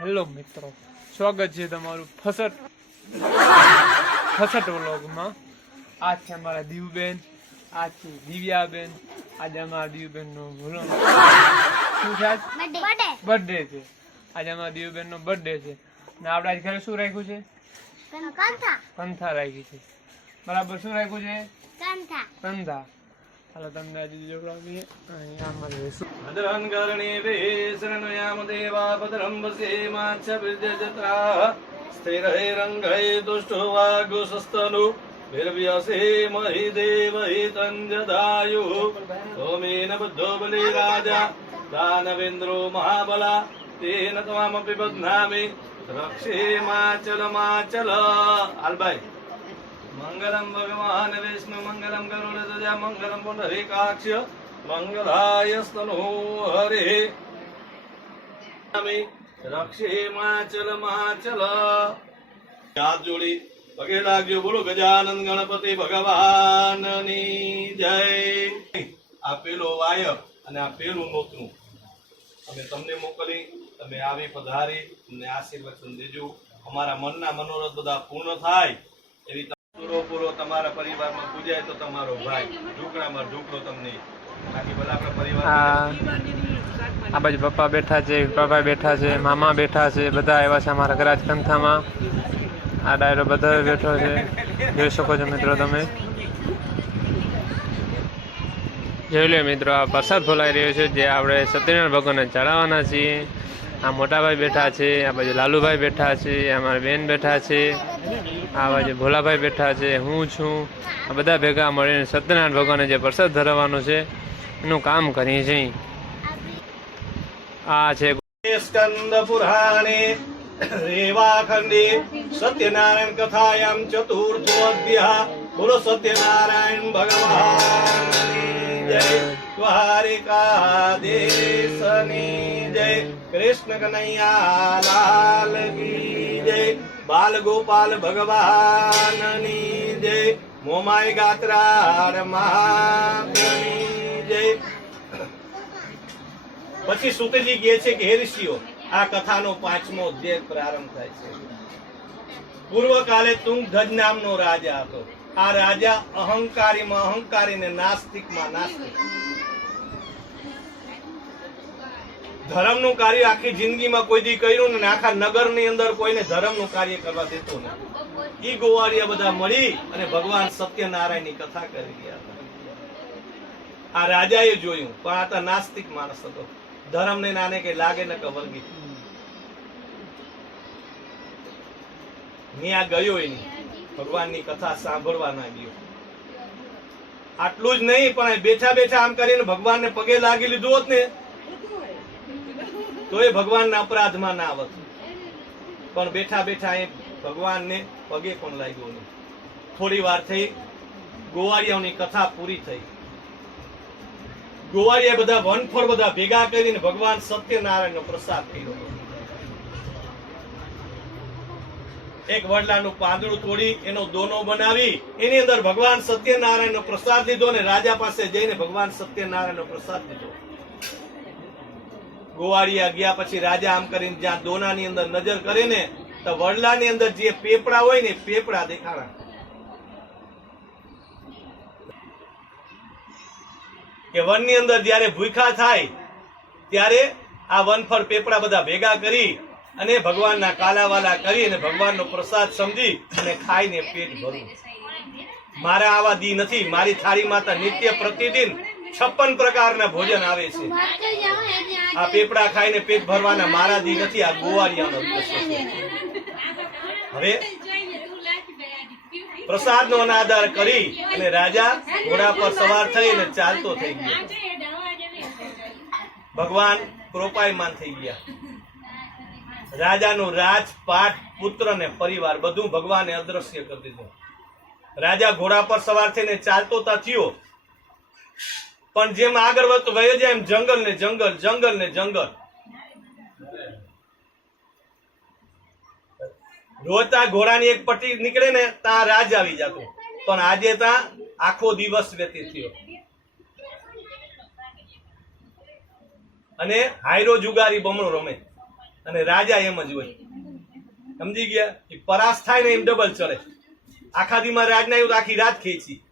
Hello મિત્રો સ્વાગત છે તમારું ફસટ ફસટ વ્લોગમાં. આ છે અમારા દીવબેન આ છે દિવ્યાબેન આજે અમારા દીવબેન નો ભૂલો શું છે બર્થડે બર્થડે છે. આજે અમારા દીવબેન નો બર્થડે છે. ને આપણે આજ ઘરે શું રાખ્યું છે? કંથા. કંથા રાખી છે. બરાબર શું રાખ્યું છે? કંથા. કંથા. હાલો તમને આજે બીજો બ્લોગ લઈએ અહીંયા અમારે રહેશું ભદ્રં કરણે વેસરણયામ દેવા ભદ્રં વસે માચ્છ બિજજત્રા સ્થિરહે રંગહે દુષ્ટો દાનવેન્દ્રો મહાબલા તેન ત્વામપી બધ્નામિ રક્ષે માચલ માચલ આલભાઈ મંગલમ ભગવાન વિષ્ણુ મંગલમ ગરુડ ધ્વજા મંગલમ પુંડરીકાક્ષ મંગલાય સ્તનો હરે રક્ષે માચલ માચલ હાથ જોડી પગે લાગ્યો બોલો ગજાનંદ ગણપતિ ભગવાનની જય આ પેલો વાયક અને આ પેલું નોતનું અમે તમને મોકલી, તમે આવી પધારી, અમને આશીર્વચન દેજો. અમારા મનના મનોરથ બધા પૂર્ણ થાય, એવી પૂરો પૂરો તમારા પરિવારમાં પૂજાય તો તમારો ભાઈ. ઢોકળામાં ઢોકળો તમને. આ બાજુ પપ્પા બેઠા છે પપ્પા બેઠા છે મામા બેઠા છે બધા આવ્યા છે અમારા ગરાજ કંથામાં આ ડાયરો બધો બેઠો છે. જોઈ શકો છો મિત્રો તમે. જોઈ લો મિત્રો આ પ્રસાદ ફોલાઈ રહ્યો છે જે આપણે સત્યનારાયણ ભગવાનને ચડાવવાના છીએ. આ મોટાભાઈ બેઠા છે આ બાજુ લાલુભાઈ બેઠા છે અમારા બેન બેઠા છે. આ બાજુ ભોલાભાઈ બેઠા છે, હું છું. આ બધા ભેગા મળીને સત્યનારાયણ ભગવાનને જે પ્રસાદ ધરાવવાનો છે, એનું કામ કરીએ છીએ. આ છે સ્કંદ પુરાણે રેવાખંડે, સત્યનારાયણ કથાયામ ચતુર્થો અધ્યાય બોલો સત્યનારાયણ ભગવાન જય, દ્વારિકાધીશની જય, કૃષ્ણ કનૈયા લાલ જય. બાલ ગોપાલ ભગવાનની જય. મોમાય ગાત્રા રમાની જય. પછી સુતજી કહે છે કે હે ઋષિઓ, આ કથાનો પાંચમો અધ્યાય પ્રારંભ થાય છે. પૂર્વ કાલે ધજ નામનો રાજા હતો. આ રાજા અહંકારીમાં અહંકારી ને નાસ્તિકમાં નાસ્તિક. ધર્મનું કાર્ય આખી જિંદગીમાં કોઈ દી કર્યું ને આખા નગરની અંદર કોઈને ધર્મનું કાર્ય કરવા દેતો નથી. ઈ ગોવાળિયા બધા મળી અને ભગવાન સત્યનારાયણની કથા કરી ગયા હતા. આ રાજાએ જોયું, પણ આ તો નાસ્તિક માણસ હતો. ધર્મને નાને કે લાગે ને કે વળગી. ત્યાં ગયો એની. ભગવાનની કથા સાંભળવા ના ગયો. આટલું જ નહીં, પણ બેઠા બેઠા આમ કરીને ભગવાનને પગે લાગી લીધું હોત ને તો એ ભગવાનના અપરાધમાં ના આવત. પણ બેઠા બેઠા એ ભગવાનને પગે પણ લાગ્યો નહીં. થોડી વાર થઈ, ગોવાળિયાઓની કથા પૂરી થઈ. ગોવાળિયા બધા વનફળ બધા ભેગા કરીને ભગવાન સત્યનારાયણનો પ્રસાદ કર્યો. એક વડલાનું પાંદડું તોડી એનો દોનો બનાવી, એની અંદર ભગવાન સત્યનારાયણનો પ્રસાદ લીધો અને રાજા પાસે જઈને ભગવાન સત્યનારાયણનો પ્રસાદ લીધો. ગોવાળિયા ગયા પછી રાજા આમ કરીને જ્યાં દોનાની અંદર નજર કરે ને તો વડલાની અંદર જે પેપડા હોય ને પેપડા દેખાણા. કે વનની અંદર જ્યારે ભૂખા થાય, ત્યારે આ વનફળ પેપડા બધા ભેગા કરી અને ભગવાનના કાલાવાલા કરી અને ભગવાનનો પ્રસાદ સમજી અને ખાઈને પેટ ભરવું મારા આવા દી નથી, મારી થાળીમાં તો નિત્ય પ્રતિદિન છપ્પન પ્રકારના ભોજન આવે છે. આ પેપડા ખાઈને પેટ ભરવાના મારા દી નથી, આ ગોવાળિયાનો હવે પ્રસાદ નો અનાદર કરી અને રાજા ઘોડા પર સવાર થઈ અને ચાલતો થઈ ગયો. ભગવાન કૃપાયમાન થઈ ગયા. રાજાનું રાજપાટ, પુત્ર ને પરિવાર બધું ભગવાને અદ્રશ્ય કરી દીધું. રાજા ઘોડા પર સવાર થઈને ચાલતો થયો. પણ જેમ આગળ વધતો વયો જાય એમ જંગલ ને જંગલ જંગલ ને જંગલ. રોજ ઘોડાની એક પટ્ટી નીકળે ને ત્યાં રાજ આવી જતો. પણ આજે ત્યાં આખો દિવસ વ્યતીત થયો. અને હાયરો જુગારી બમણો રમે. અને રાજા એમ જ હોય. સમજી ગયા? એ પરાસ થાય ને એમ ડબલ ચડે. આખા દીમાં રાજ ના આવ્યું તો આખી રાત ખેંચી.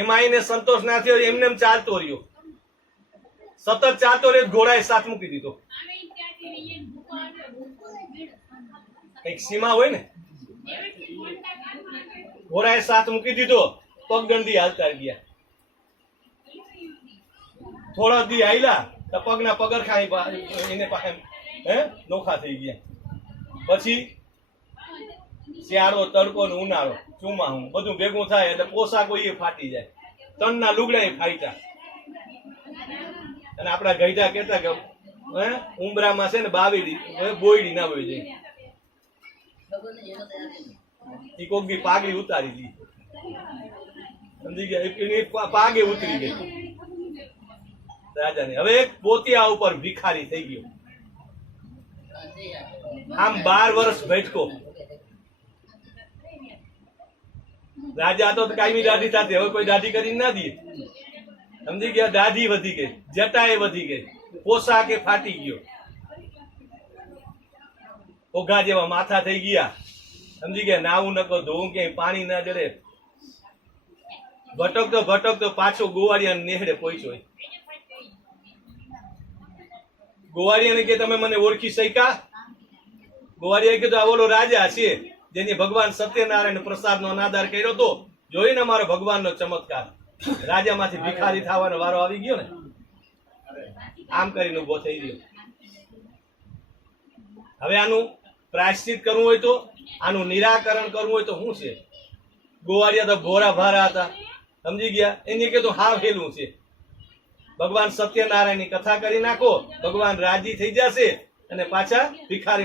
એમાં સંતોષ ના થયો, એમને એમ ચાલતો રહ્યો. સતત ચાલતો રહ્યો ઘોડાએ સાથ મૂકી દીધો. કંઈક સીમા હોય ને? ઘોડાએ સાથ મૂકી દીધો, પગદંડી હાલતા ગયા. થોડા દી આયલા તો પગના પગરખા એને પાસે હે, નોખા થઈ ગયા. પછી શિયાળો, તડકો ને ઉનાળો ચોમાસું બધું ભેગું થાય એટલે પોશાકો એ ફાટી જાય. તનના લુગડા એ ફાટ્યા. અને આપણા ગઈઢા કેતા કે, હે ઉંબરામાં છે ને બાવીડી બોયડી ના હોય જાય. એ કોક દી પાગડી ઉતારી દી સમજી ગયા? એની પાગે ઉતરી ગઈ. રાજાને હવે એક પોતિયા ઉપર ભિખારી થઈ ગયો. આમ બાર વર્ષ ભટકો. રાજા તો કાયમી દાઢી સાથે, હવે કોઈ દાઢી કરી ના દે. સમજી ગયા? દાઢી વધી ગઈ, જટાએ વધી ગઈ, પોશાકે ફાટી ગયો. ઓઘા જેવા માથા થઈ ગયા. સમજી ગયા? નાવું નકો ધોવું, ક્યાંય પાણી ના જડે. ભટકતો ભટકતો પાછો ગોવાળિયા નેહડે પહોંચ્યો ગોવાળિયાને કે તમે મને ઓળખી શક્યા? ગોવાળિયા કીધું, આ ઓલો રાજા છે. જેની ભગવાન સત્યનારાયણ પ્રસાદનો અનાદાર કર્યો તો જોઈને મારો ભગવાનનો ચમત્કાર. રાજામાંથી ભિખારી થવાનો વારો આવી ગયો ને? આમ કરીને ઊભો થઈ ગયો. હવે આનું પ્રાયશ્ચિત કરવું હોય તો, આનું નિરાકરણ કરવું હોય તો શું છે? ગોવાળિયા તો ભોરા ભારા હતા. સમજી ગયા? એને કીધું હા ફેલું છે. ભગવાન સત્યનારાયણની કથા કરી નાખો, ભગવાન રાજી થઈ જશે અને પાછા ભિખારી